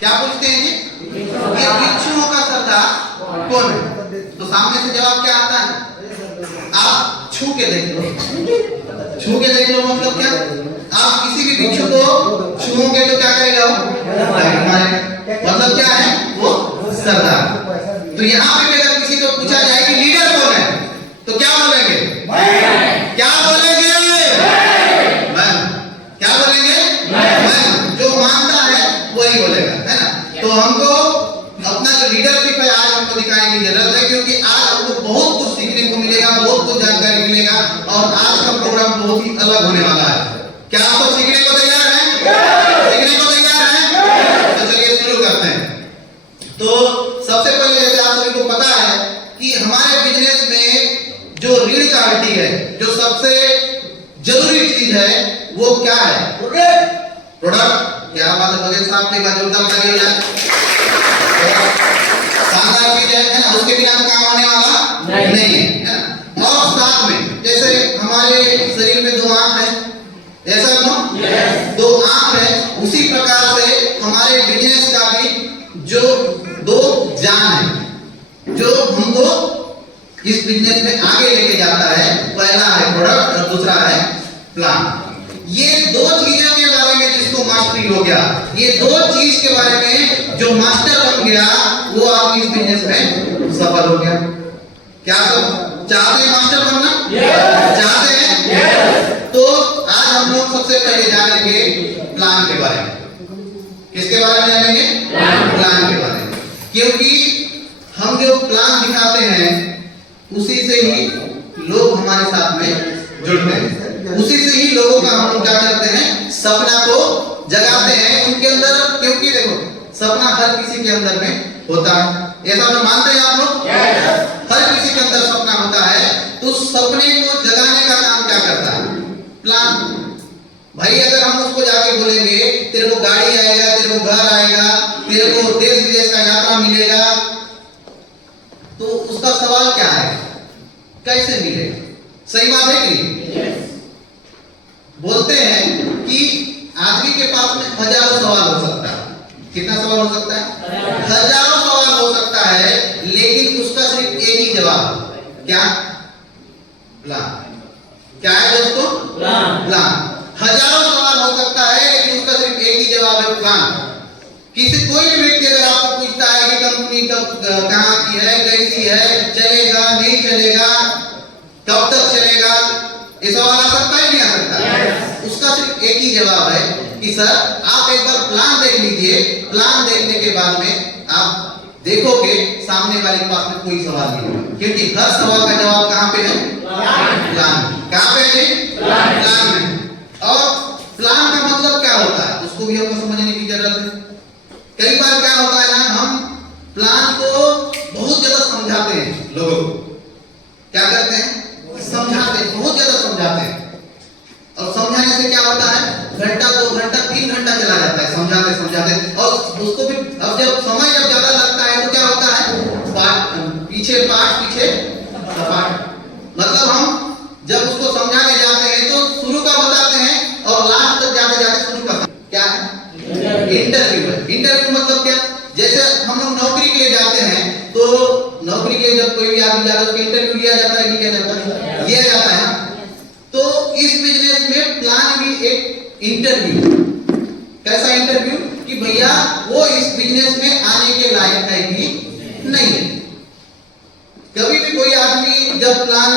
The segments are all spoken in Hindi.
क्या पूछते हैं जी? ये भिक्षुओं का सरदार कौन है? तो सामने से जवाब क्या आता है? आप छू के देख लो। छू के देख लो मतलब क्या? आप किसी भी भिक्षु को छूओगे तो क्या करेगा वो? मतलब क्या है वो? सरदार। तो यहाँ पे अगर किसी को पूछा जाए कि लीडर कौन है तो क्या बोलेंगे? क्या बोलेंगे? क्या बोलेंगे? जो मानता है वही बोलेगा, है ना? तो हमको अपना जो लीडरशिप है आज हमको दिखाने की जरूरत है, क्योंकि आज हमको बहुत कुछ सीखने को मिलेगा, बहुत कुछ जानकारी मिलेगा और आज का प्रोग्राम बहुत ही अलग होने वाला है। क्या आप सब सीखने को तैयार हैं? सीखने को तैयार हैं? तो चलिए शुरू करते हैं। तो सबसे पहले जैसे आप सभी को पता है कि हमारे बिजनेस में जो रीढ़ का हड्डी है, जो सबसे जरूरी चीज है वो क्या है? प्रोडक्ट। क्या बात है बगैर साहब के बाद जोरदार ताली जाए। शानदार चीज है ना, उसके बिना तो काम होने वाला नहीं है ना। और साथ में जैसे हमारे शरीर में दो आंख है, ऐसा ना? दो आंख है, उसी प्रकार से हमारे बिजनेस का भी जो दो जान है जो हमको इस बिजनेस में आगे लेके जाता है। पहला है प्रोडक्ट और दूसरा है प्लान। ये दो चीजों के बारे में जिसको मास्टरी हो गया, ये दो चीज के बारे में जो मास्टर बन गया वो आप इस बिजनेस में सफल हो गया। क्या सब चाहते हैं मास्टर बनना? चाहते हैं? तो आज हम लोग सबसे पहले जानेंगे प्लान के बारे में। किसके बारे में जानेंगे? प्लान के बारे में। क्योंकि हम जो प्लान दिखाते हैं उसी से ही लोग हमारे साथ में जुड़ते हैं, उसी से ही लोगों का हम लोग क्या करते हैं? सपना को जगाते हैं उनके अंदर। क्योंकि देखो सपना हर किसी के अंदर में होता है, ऐसा तो मानते हैं आप लोग? हर किसी के अंदर सपना होता है। तो सपने को जगाने का काम क्या करता है? प्लान। भाई अगर हम उसको जाके बोलेंगे तेरे को गाड़ी आएगा, तेरे को घर आएगा, तेरे को देश विदेश का यात्रा मिलेगा, तो उसका सवाल क्या है? कैसे मिलेगा? सही बात है कि बोलते हैं कि आदमी के पास में हजारों सवाल हो सकता है। कितना सवाल हो सकता है? हजारों सवाल हो सकता है, लेकिन उसका सिर्फ एक ही जवाब। क्या? प्लान। क्या है दोस्तों? प्लान। हजारों सवाल हो सकता है लेकिन उसका सिर्फ एक ही जवाब है, प्लान। किसी कोई भी व्यक्ति अगर आपको पूछता है कि कंपनी कब कहाँ की है, कैसी है, चलेगा नहीं चलेगा, कब तक चलेगा, ये सवाल आ सकता है नहीं आ सकता? उसका सिर्फ एक ही जवाब है कि सर आप एक बार प्लान देख लीजिए। प्लान देखने के बाद में आप देखोगे सामने वाले के पास में कोई सवाल नहीं होगा, क्योंकि हर सवाल का जवाब कहाँ पे है? प्लान। कहाँ पे है? प्लान में। और प्लान का मतलब क्या होता है उसको भी हमको समझने की जरूरत है। कई बार क्या होता है ना, हम प्लान को बहुत ज्यादा समझाते हैं लोगों को। क्या करते हैं? समझाते हैं, बहुत ज्यादा समझाते हैं। और समझाने से क्या होता है? घंटा 2 घंटा 3 घंटा चला जाता है समझाते समझाते। और उसको भी अब जब समय जब ज्यादा लगता है तो क्या होता है? पीछे सपाट। मतलब हम जब उसको समझाने जाते हैं तो शुरू का बताते हैं और लास्ट तक जाते जाते शुरू का क्या है? इंटरव्यू है। इंटरव्यू मतलब क्या? जैसे हम लोग नौकरी के लिए जाते हैं तो नौकरी के लिए जब कोई भी आदमी जाता है उसका इंटरव्यू लिया जाता है, नहीं किया जाता है? लिया जाता है। तो इस बिजनेस में प्लान भी एक इंटरव्यू। कैसा इंटरव्यू? कि भैया वो इस बिजनेस में आने के लायक है कि नहीं है। कभी भी कोई आदमी जब प्लान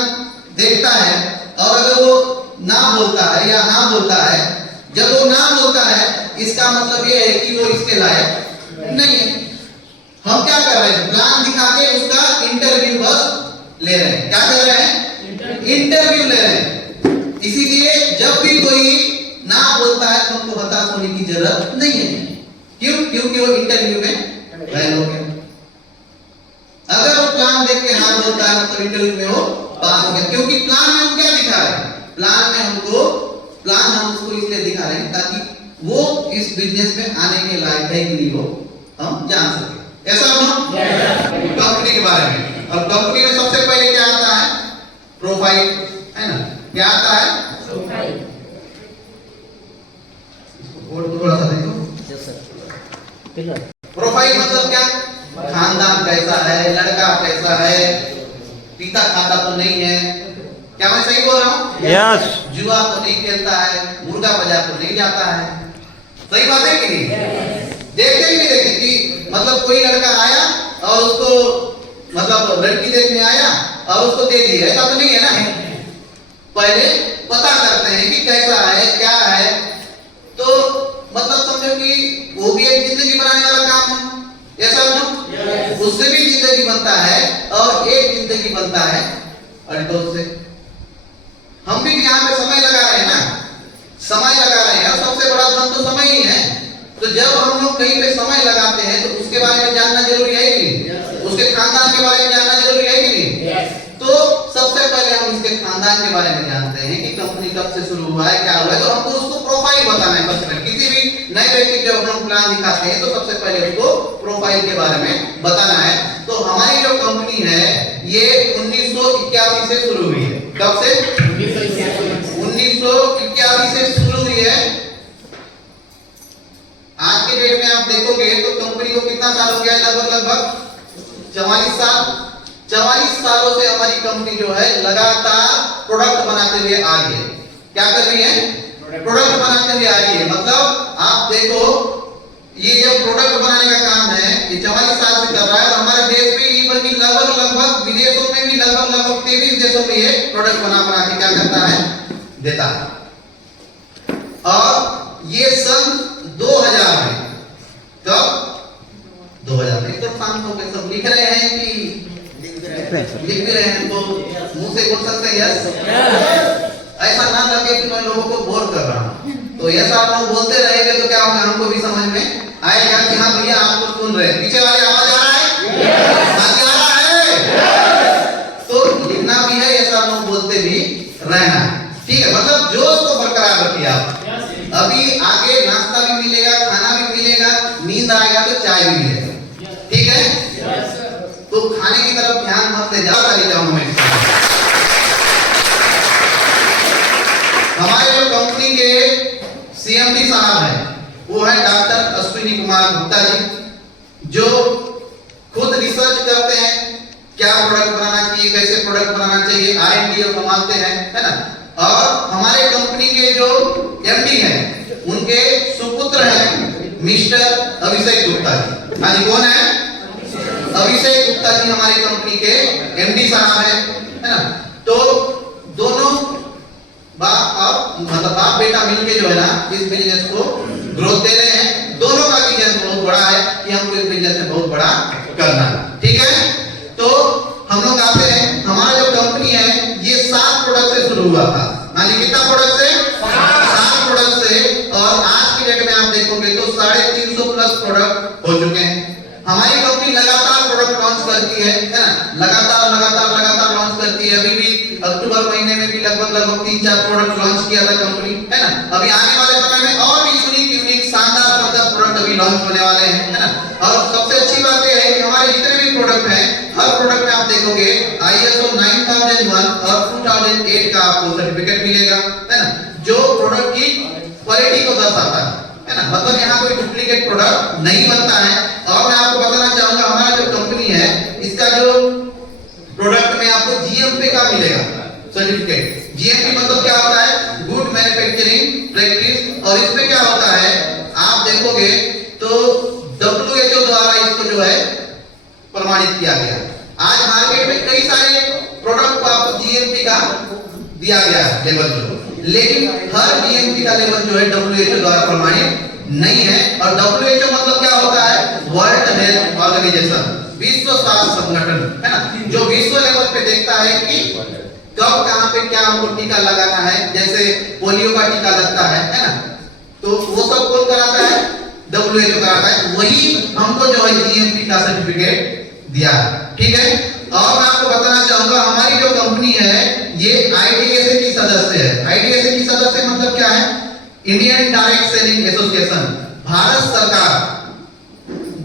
देखता है और अगर वो ना बोलता है या हाँ बोलता है, जब वो ना बोलता है इसका मतलब ये है कि वो इसके लायक नहीं है। हम क्या कर रहे हैं? प्लान दिखा के उसका इंटरव्यू बस ले रहे हैं। क्या कर रहे हैं? इंटरव्यू ले रहे हैं। इसीलिए जब भी कोई ना बोलता है तो हमको हताश होने की जरूरत नहीं है। क्यों? क्योंकि वो इंटरव्यू में फेल हो गया। अगर वो प्लान देख के हाँ बोलता है मतलब इंटरव्यू में वो पास हो गया। क्योंकि प्लान में हम क्या दिखा रहे हैं? प्लान में प्लान हम उसको इसलिए दिखा रहे हैं ताकि वो इस बिजनेस में आने के लायक है कि नहीं हो हम जान सके। ऐसा हम कंपनी के बारे में। और कंपनी में सबसे पहले क्या आता है? प्रोफाइल, है ना? क्या आता है? प्रोफाइल। और थोड़ा सा देखो। प्रोफाइल मतलब क्या, खानदान कैसा है, लड़का कैसा है, पीता खाता तो नहीं है, क्या मैं सही बोल रहा हूँ? यस। जुआ तो नहीं खेलता है, मुर्गा बाजार तो नहीं जाता है, सही बात है कि नहीं? देखते ही नहीं देखते कि मतलब कोई लड़का आया और उसको मतलब लड़की देखने आया और उसको दे दिया, ऐसा तो नहीं है ना। पहले पता करते हैं कि कैसा है क्या है, तो मतलब समझो कि वो भी एक जिंदगी बनाने वाला काम है, ऐसा ना, उससे भी जिंदगी बनता है और एक जिंदगी बनता है अल्टो से। हम भी यहाँ पे समय लगा रहे हैं ना, समय लगा रहे हैं और सबसे बड़ा धन तो समय ही है। तो जब हम लोग कहीं पे समय लगाते हैं तो उसके बारे में जानना जरूरी है कि नहीं, उसके खानदान के बारे में जानना जरूरी है कि नहीं। तो सबसे पहले हम इसके खानदान के बारे में जानते हैं कि कंपनी कब से शुरू हुआ है, क्या हुआ है, तो हमको उसको प्रोफाइल बताना है। पर्सनल किसी भी नए व्यक्ति जब हम प्लान दिखाते हैं तो सबसे पहले उसको प्रोफाइल के बारे में बताना है। तो हमारी जो कंपनी है ये 1981 से शुरू हुई है। कब से? 1981 से शुरू हुई है। आज के डेट में आप देखोगे तो कंपनी को कितना साल हो गया है? लगभग 44 साल। 44 सालों से हमारी कंपनी जो है लगातार प्रोडक्ट बनाते हुए आ रही है। क्या कर रही है? प्रोडक्ट बनाते हुए आ रही है। मतलब आप देखो ये जो प्रोडक्ट बनाने का काम है ये 44 साल से कर रहा है और हमारे देश में इवन की लगभग विदेशों में भी लगभग 23 देशों में ये प्रोडक्ट बना के क्या करता है, देता है। और ये सन 2000 में, कब? 2000 में। तो शांत हो गए, सब लिख रहे हैं कि लिख भी रहे हैं, तो मुंह से बोल सकते हैं यस। ऐसा ना लगे कि मैं लोगों को बोर कर रहा हूँ, तो यस आप लोग बोलते रहेंगे तो क्या होगा, हमको भी समझ में आएगा कि हाँ भैया आप तो सुन रहे हैं। पीछे वाले आवाज आ रहा है? आ रहा है? तो लिखना भी है, यस आप लोग बोलते भी रहना, ठीक है। मतलब जोश को बरकरार रखिए आप। अभी आगे नाश्ता भी मिलेगा, खाना भी मिलेगा, नींद आएगा तो चाय भी मिलेगा, ठीक है। तो खाने की तरफ ध्यान मत ले जाओ, चले जाओ हमेशा। हमारे जो कंपनी के सीएमडी साहब हैं वो है डॉक्टर अश्विनी कुमार गुप्ता जी, जो खुद रिसर्च करते हैं क्या प्रोडक्ट बनाना चाहिए, कैसे प्रोडक्ट बनाना चाहिए, R&D संभालते हैं, है ना। और हमारे कंपनी के जो एमडी हैं उनके सुपुत्र हैं मिस्टर अभिषेक गुप्ता जी। हाँ जी, कौन है? अभिषेक गुप्ता जी हमारी कंपनी के एमडी साहब हैं, है ना। तो दोनों बाप बेटा मिलके जो है ना इस बिजनेस को ग्रोथ दे रहे हैं। दोनों का विजन बहुत बड़ा है कि हमको इस बिजनेस में बहुत बड़ा करना, ठीक है। तो हम लोग आते हैं, हमारा जो कंपनी है ये 7 प्रोडक्ट से शुरू हुआ था। हाँ जी, कितना प्रोडक्ट से? 7 प्रोडक्ट से। और आज की डेट में आप देखोगे तो 350 प्लस प्रोडक्ट हो चुके हैं। हमारी कंपनी लगातार प्रोडक्ट लॉन्च करती है ना, लगातार लॉन्च करती है। अभी भी अक्टूबर महीने में भी लगभग 3-4 प्रोडक्ट लॉन्च किया था कंपनी, है ना। अभी आने वाले समय में और भी यूनिक शानदार प्रोडक्ट अभी लॉन्च होने वाले हैं, है ना। और सबसे अच्छी बात यह है कि हमारे जितने भी प्रोडक्ट हैं हर प्रोडक्ट में आप देखोगे ISO 9001 और 2008 का आपको सर्टिफिकेट मिलेगा, है ना, जो प्रोडक्ट की क्वालिटी को दर्शाता है ना। मतलब यहाँ कोई डुप्लीकेट प्रोडक्ट नहीं बनता है। और मैं आपको बताना चाहूंगा हमारा जो कंपनी है इसका जो प्रोडक्ट में आपको GMP का मिलेगा सर्टिफिकेट। GMP मतलब क्या होता है? Good manufacturing practice. और इसमें क्या होता है आप देखोगे तो WHO द्वारा इसको जो है प्रमाणित किया गया। आज मार्केट में कई सारे प्रोडक्ट को आपको GMP का दिया गया है लेवल जो, लेकिन हर GMP का लेवल जो है WHO द्वारा प्रमाणित नहीं है। और WHO मतलब क्या होता है? वर्ल्ड हेल्थ ऑर्गेनाइजेशन, विश्व स्वास्थ्य संगठन, है ना, जो विश्व लेवल पे देखता है कि कब कहां पे क्या हमको टीका लगाना है। जैसे पोलियो का टीका लगता है ना, तो वो सब कौन कराता है? WHO कराता है। वही हमको जो है GMP का सर्टिफिकेट दिया है, ठीक है। और मैं आपको बताना चाहूंगा हमारी जो कंपनी है ये IDSA की सदस्य है। IDSA की सदस्य मतलब क्या है? Indian direct selling association. Bharat सरकार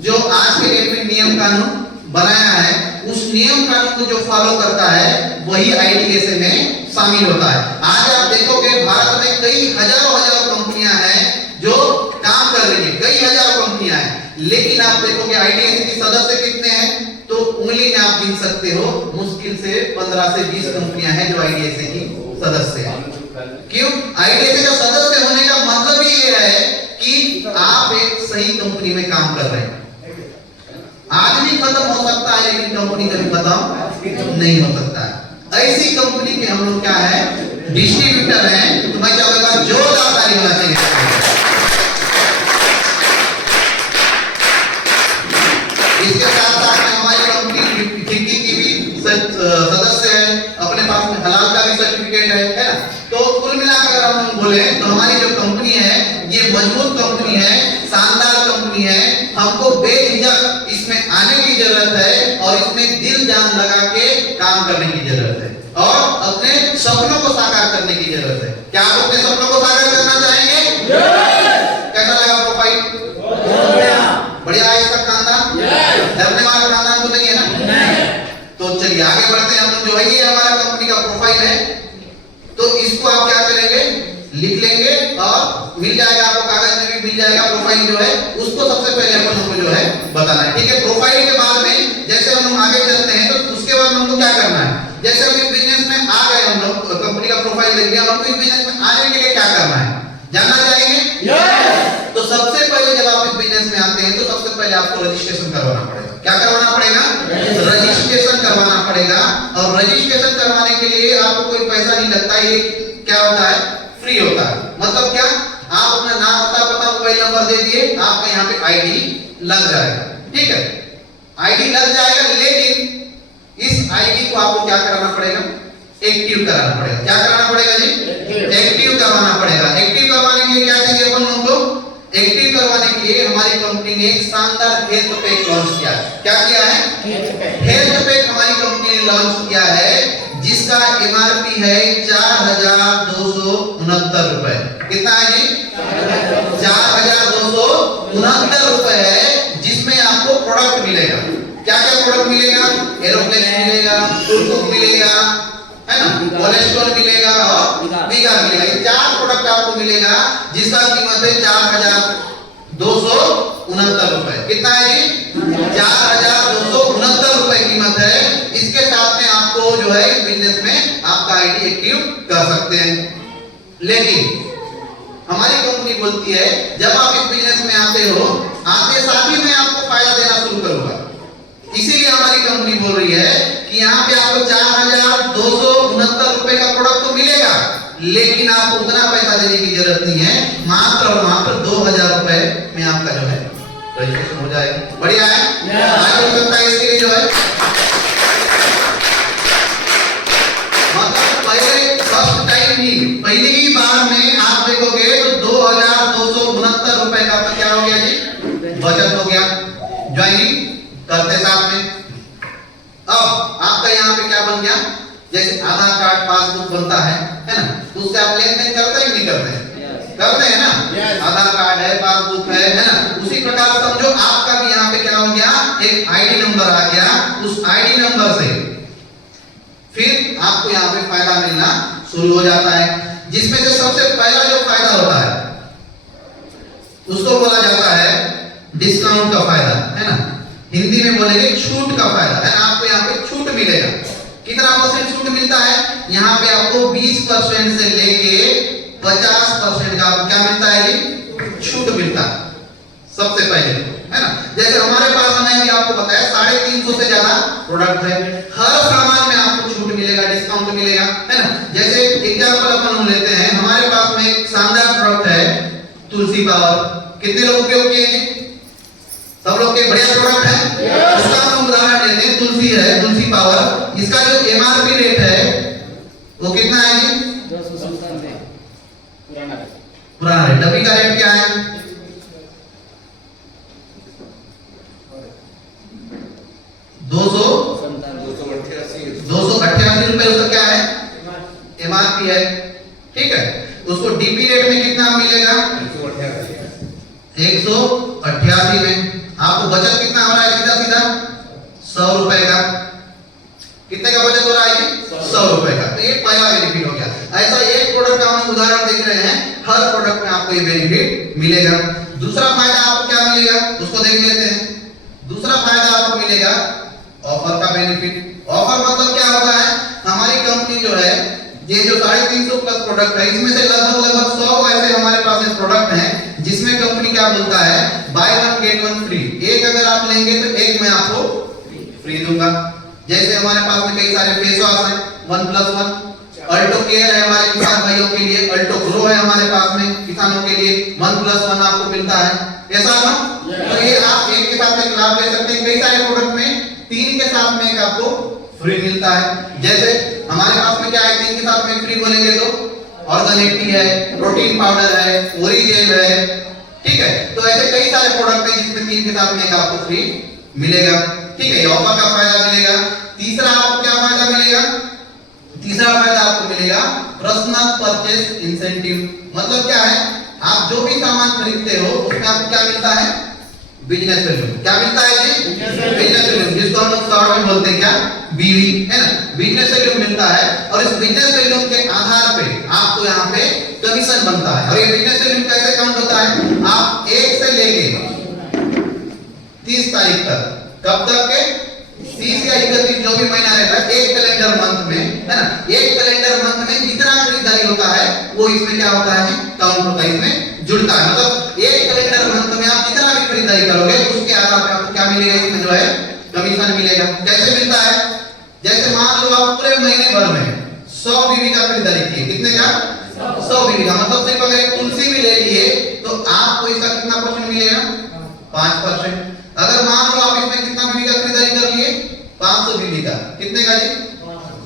जो आज के डेट में नियम कानून बनाया है उस नियम कानून को जो फॉलो करता है वही IDSA में शामिल होता है। आज आप देखोगे भारत में कई हजारों कंपनियां हैं जो काम कर रही है, कई हजारों कंपनियां हैं, लेकिन आप देखोगे आईडीएसए के सदस्य कितने हैं, तो उंगली में आप गिन सकते हो, मुश्किल से 15 से 20 कंपनियां हैं जो आईडीएसए की सदस्य हैं। क्यों? आईडीएसए का सदस्य होने का मतलब ही ये है कि आप एक सही कंपनी में काम कर रहे हैं। आदमी खत्म हो सकता है लेकिन कंपनी कभी खत्म नहीं हो सकता है। ऐसी कंपनी के हम लोग क्या है, डिस्ट्रीब्यूटर हैं। तो मैं चाहूंगा जोरदार ताली होना चाहिए। इसके साथ साथ में हमारी कंपनी फिक्की की भी सदस्य है, अपने पास में हलाल का भी सर्टिफिकेट है ना। तो कुल मिलाकर अगर हम बोले तो हमारी जो कंपनी है ये मजबूत कंपनी है, शानदार कंपनी है। हमको बेझिझक इसमें आने की जरूरत है और इसमें दिल जान लगा के काम करने की जरूरत है और अपने सपनों को साकार करने की जरूरत है। क्या आप अपने सपनों को साकार करना चाहेंगे? कैसा लगा प्रोफाइल? बढ़िया है इसका खानदान? डरने वाला खानदान तो नहीं है ना? तो चलिए आगे बढ़ते हैं। हम लोग जो है ये हमारा कंपनी का प्रोफाइल है, तो इसको आप क्या करेंगे, लिख लेंगे और मिल जाएगा आपको, कागज में भी मिल जाएगा प्रोफाइल जो है। उसको सबसे पहले अपन हमको जो है बताना है, ठीक है। प्रोफाइल के बाद में जैसे हम आगे चलते हैं तो उसके बाद हमको क्या करना है, जैसे हम इस बिजनेस में आ गए, हम लोग कंपनी का प्रोफाइल देख लिया, हमको इस बिजनेस में आने के लिए क्या करना है जानना चाहेंगे? तो सबसे पहले जब आप इस बिजनेस में आते हैं तो सबसे पहले आपको रजिस्ट्रेशन करवाना पड़ेगा। क्या करवाना पड़ेगा? रजिस्ट्रेशन करवाना पड़ेगा। और रजिस्ट्रेशन करवाने के लिए आपको कोई पैसा नहीं लगता। ये क्या होता है? फ्री होता है। मतलब क्या? आप अपना नाम, पता, मोबाइल नंबर दे दिए, आपका यहाँ पे आईडी लग जाएगा, ठीक है। आईडी लग जाएगा, लेकिन इस आईडी को आपको क्या कराना पड़ेगा? एक्टिव कराना पड़ेगा। क्या कराना पड़ेगा जी? एक्टिव करवाना पड़ेगा। एक्टिव करवाने के लिए क्या चाहिए अपन लोगों को? एक्टिव करवाने के लिए हमारी कंपनी ने एक शानदार हेल्थ पैक लॉन्च किया है। क्या किया है? हेल्थ पैक हमारी कंपनी ने लॉन्च किया है, जिसका एमआरपी है 4269 रुपए। कितना है जी? 4269 रुपए है, जिसमें आपको प्रोडक्ट मिलेगा। क्या क्या प्रोडक्ट मिलेगा? एरोप्लेन मिलेगा, टूलबुक मिलेगा, है ना, कोलेस्ट्रॉल मिलेगा और वीगा मिलेगा। ये 4 प्रोडक्ट आपको मिलेगा, जिसका कीमत है 4269 रुपए। कितना है जी? 4269 रुपए कीमत है। इसके साथ में आपको जो है बिजनेस में आपका आईडी एक्टिव कर सकते हैं। लेकिन हमारी कंपनी बोलती है जब आप इस बिजनेस में आते हो, आते साथ ही मैं आपको फायदा देना शुरू करूंगा। इसीलिए हमारी कंपनी बोल रही है कि यहाँ पे आपको 4269 रुपए का प्रोडक्ट तो मिलेगा, लेकिन आपको उतना पैसा देने की जरूरत नहीं है। मात्र और मात्र 2000 रुपए में आपका जो है रजिस्ट्रेशन हो जाएगा। बढ़िया है? आगे हो सकता है इसके लिए जो है, मतलब पहले फर्स्ट टाइम ही, पहली ही बार में आप देखोगे तो 2269 रुपए का क्या हो गया जी? बचत हो गया। ज्वाइनिंग करते साथ में अब आपका यहाँ पे क्या बन गया? जैसे आधार कार्ड, पासबुक बनता है ना, तो उससे आप लेन देन करते हैं नहीं करते हैं? करते हैं ना। आधार कार्ड है, पासबुक है ना। उसी प्रकार समझो आपका भी यहाँ पे क्या हो गया, एक आईडी नंबर आ गया। उस आईडी नंबर से फिर आपको यहाँ पे फायदा मिलना शुरू हो जाता है, जिसमें से सबसे पहला जो फायदा होता है उसको बोला जाता है डिस्काउंट का फायदा, है ना। हिंदी में बोलेंगे छूट का फायदा, है ना। आपको यहाँ पे छूट मिलेगा। कितना % छूट मिलता है? यहाँ पे आपको 20% से लेके 50% का क्या मिलता है जी? छूट मिलता है सबसे पहले, है ना। जैसे हमारे पास मैंने भी आपको बताया 350 से ज्यादा प्रोडक्ट है। हर सामान में आपको छूट मिलेगा, डिस्काउंट मिलेगा, है ना। जैसे एग्जांपल अपन लेते हैं, हमारे पास में एक शानदार प्रोडक्ट है तुलसी पावर। कितने लोग उपयोग किए हैं? सब लोग के बढ़िया प्रोडक्ट है। उसका हम उदाहरण लेते हैं, तुलसी है, तुलसी पावर। इसका जो एमआरपी रेट है वो कितना है जी? 297 पुराना रेट। अभी का रेट क्या है? 288 रुपए उसका क्या है? एमआरपी है, ठीक है। उसको डीपी रेट में कितना मिलेगा? 188 में। आपको बचत कितना हो रहा है? सीधा सीधा 100 रुपए का। कितने का बचत हो रहा है? 100 रुपए का। तो ये पहला बेनिफिट हो गया। ऐसा एक प्रोडक्ट का हम उदाहरण देख रहे हैं, हर प्रोडक्ट में आपको ये बेनिफिट मिलेगा। दूसरा फायदा आपको क्या मिलेगा उसको देख लेते हैं। दूसरा फायदा आपको मिलेगा ऑफर का बेनिफिट। ऑफर मतलब क्या होता है, हमारी कंपनी जो है ये जो 350 प्लस प्रोडक्ट है इसमें से लगभग 100 ऐसे हमारे पास प्रोडक्ट हैं जिसमें कंपनी क्या बोलता है by one get one free. एक अगर आप लेंगे तो एक मैं आपको फ्री दूंगा। जैसे हमारे पास में कई सारे फेस वॉश हैं 1+1, अल्टो केयर है हमारे किसान भाइयों के लिए, अल्टो ग्रो है हमारे पास में किसानों के लिए, 1+1 आपको मिलता है। ऐसा ना तो ये आप एक के साथ एक लाभ ले सकते हैं। कई सारे प्रोडक्ट में 3 के साथ में एक आपको फ्री मिलता है। जैसे हमारे पास में क्या है 3 के साथ में फ्री बोलेंगे तो ऑर्गेनिक है, प्रोटीन पाउडर है, ओरिजेल है, ठीक है। तो ऐसे कई सारे प्रोडक्ट हैं जिसमें 3 के साथ में एक आपको फ्री मिलेगा, ठीक है। ऑफर का फायदा मिलेगा। तीसरा आपको क्या फायदा मिलेगा, तीसरा फायदा आपको मिलेगा पर्सनल परचेज इंसेंटिव। मतलब क्या है, आप जो भी सामान खरीदते हो उसमें आपको क्या मिलता है बिजनेस वैल्यू। क्या मिलता है जी बिजनेस वैल्यू, जिसको हम लोग शॉर्ट में बोलते हैं क्या बीवी, है ना। बिजनेस वैल्यू मिलता है और इस बिजनेस वैल्यू के आधार पे आपको यहाँ पे कमीशन बनता है। और ये बिजनेस वैल्यू कैसे काउंट होता है, आप 1 से लेके 30 तारीख तक, कब तक के 30 या 31 जो भी महीना रहता है एक कैलेंडर मंथ में, है ना। एक कैलेंडर मंथ में जितना खरीदारी होता है वो इसमें क्या होता है काउंट होता है, इसमें जुड़ता है। मतलब एक कैलेंडर मंथ में आप जितना भी खरीदारी करोगे उसके आधार पर आपको क्या मिलेगा, इसमें जो है कमीशन मिलेगा। कैसे मिलता है, जैसे मान लो आप पूरे महीने भर में 100 बीवी का खरीदारी किए, कितने का 100 बीवी का, मतलब सिर्फ अगर एक तुलसी भी ले लिए तो आपको इसका कितना परसेंट मिलेगा 5%। अगर मान लो आप इसमें कितना बीवी का खरीदारी कर लिए 500 बीवी का, कितने का जी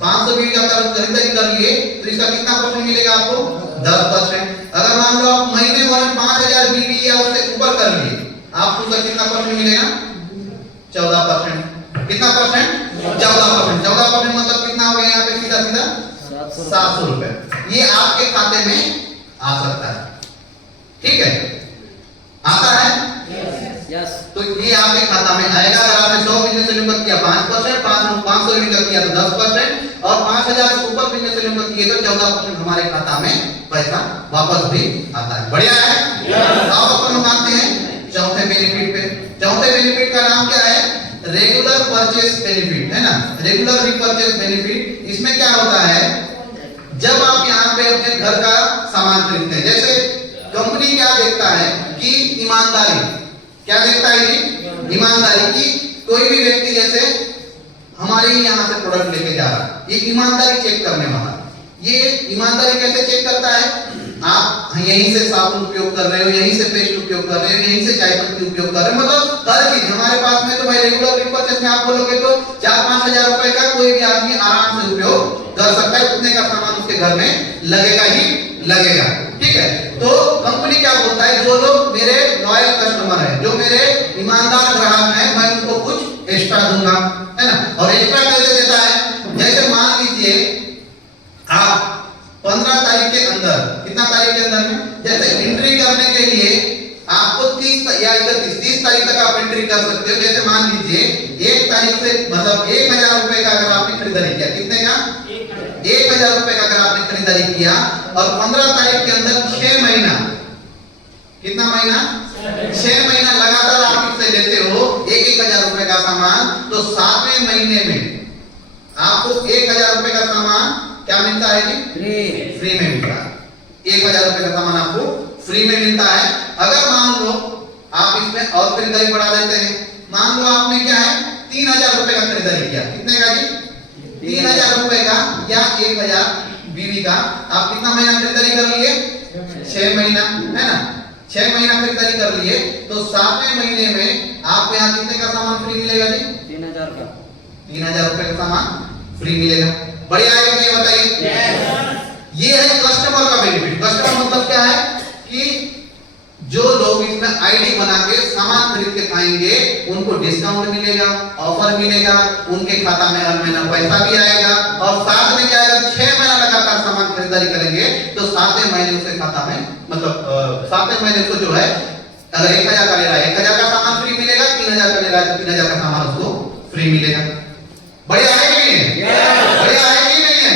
500 बीवी का खरीदारी कर लिए तो इसका कितना परसेंट मिलेगा आपको 10%। अगर मान लो आप महीने भर में 5000 बीवी या उससे ऊपर कर लिए आपको उसका कितना परसेंट मिलेगा 14%। कितना परसेंट 14%। 14% मतलब कितना हो गया यहाँ पे सीधा सीधा 700 रुपए ये आपके खाते में आ सकता है, ठीक है। आता है यस। तो ये आपके खाता में आएगा। अगर आपने 100 बिजनेस वैल्यू का किया 5%, 500 वैल्यू का किया तो 10% और 5000 से ऊपर बिजनेस वैल्यू का किए तो 14% हमारे खाता में पैसा वापस भी आता है। बढ़िया है। अब अपन लोग आते हैं चौथे बेनिफिट पे। चौथे बेनिफिट का नाम क्या है, रेगुलर परचेज बेनिफिट, है ना। Regular repurchase benefit. इसमें क्या होता है, जब आप यहाँ पे अपने घर का सामान खरीदते हैं, जैसे कंपनी क्या देखता है कि ईमानदारी, क्या देखता है जी ईमानदारी की। कोई भी व्यक्ति जैसे हमारे ही यहाँ से प्रोडक्ट लेके जा रहा है, ये ईमानदारी चेक करने वाला। ये ईमानदारी कैसे चेक करता है, आप यहीं से साबुन उपयोग कर रहे हो, यहीं से पेस्ट उपयोग कर रहे हो, यहीं से चाय पत्ती उपयोग कर रहे हो, मतलब हर चीज हमारे पास में। तो भाई रेगुलर रिपर्चेज में आप बोलोगे तो 4-5 हजार रुपए का कोई भी आदमी आराम से उपयोग कर सकता है, उतने का सामान उसके घर में लगेगा ही लगेगा, ठीक है। तो कंपनी क्या बोलता है, जो लोग मेरे लॉयल कस्टमर है, जो मेरे ईमानदार ग्राहक हैं, मैं उनको कुछ एक्स्ट्रा दूंगा, है ना। और एक्स्ट्रा कैसे देता है, जैसे मान लीजिए आप 15 तारीख के अंदर, कितना तारीख के अंदर में, जैसे एंट्री करने के लिए आपको 30 या 30 तारीख तक आप एंट्री कर सकते हो। जैसे मान लीजिए 1 तारीख से मतलब 1000 रुपए का अगर आपने खरीदारी किया, कितने का 1000 रुपए का अगर आपने खरीदारी किया और 15 तारीख के अंदर 6 महीना, कितना महीना 6 महीना लगातार आप इससे लेते हो 1000 रुपए का सामान, तो 7वें महीने में आपको 1000 रुपए का सामान क्या मिलता है जी फ्री में मिलता है। 1000 रुपए का सामान आपको फ्री में मिलता है। अगर मान लो आप इसमें और खरीदारी बढ़ा देते हैं, मान लो आपने क्या है 3000 रुपए का खरीदारी किया, कितने का जी 3000 रुपए का या 1000 बीवी का, आप कितना महीना खरीदारी कर लिए 6 महीना, है ना। 6 महीना खरीदारी कर लिए तो 7वें महीने में आपको यहाँ कितने का सामान फ्री मिलेगा जी 3000 का 3000 रुपए का सामान फ्री मिलेगा। बढ़िया है कि नहीं बताइए। ये है कस्टमर का बेनिफिट। कस्टमर मतलब क्या है कि जो लोग इसमें आईडी बना के सामान खरीद के खाएंगे उनको डिस्काउंट मिलेगा, ऑफर मिलेगा, उनके खाता में हर महीना पैसा भी आएगा और साथ में क्या आएगा 6 महीना लगातार सामान खरीदारी करेंगे तो 7वें महीने उसके खाता में मतलब 7वें महीने उसको जो है अगर 1000 का ले रहा है 1000 का सामान फ्री मिलेगा, 3000 का ले रहा है तो 3000 का सामान उसको फ्री मिलेगा। बढ़िया है कि नहीं है? बढ़िया है कि नहीं है?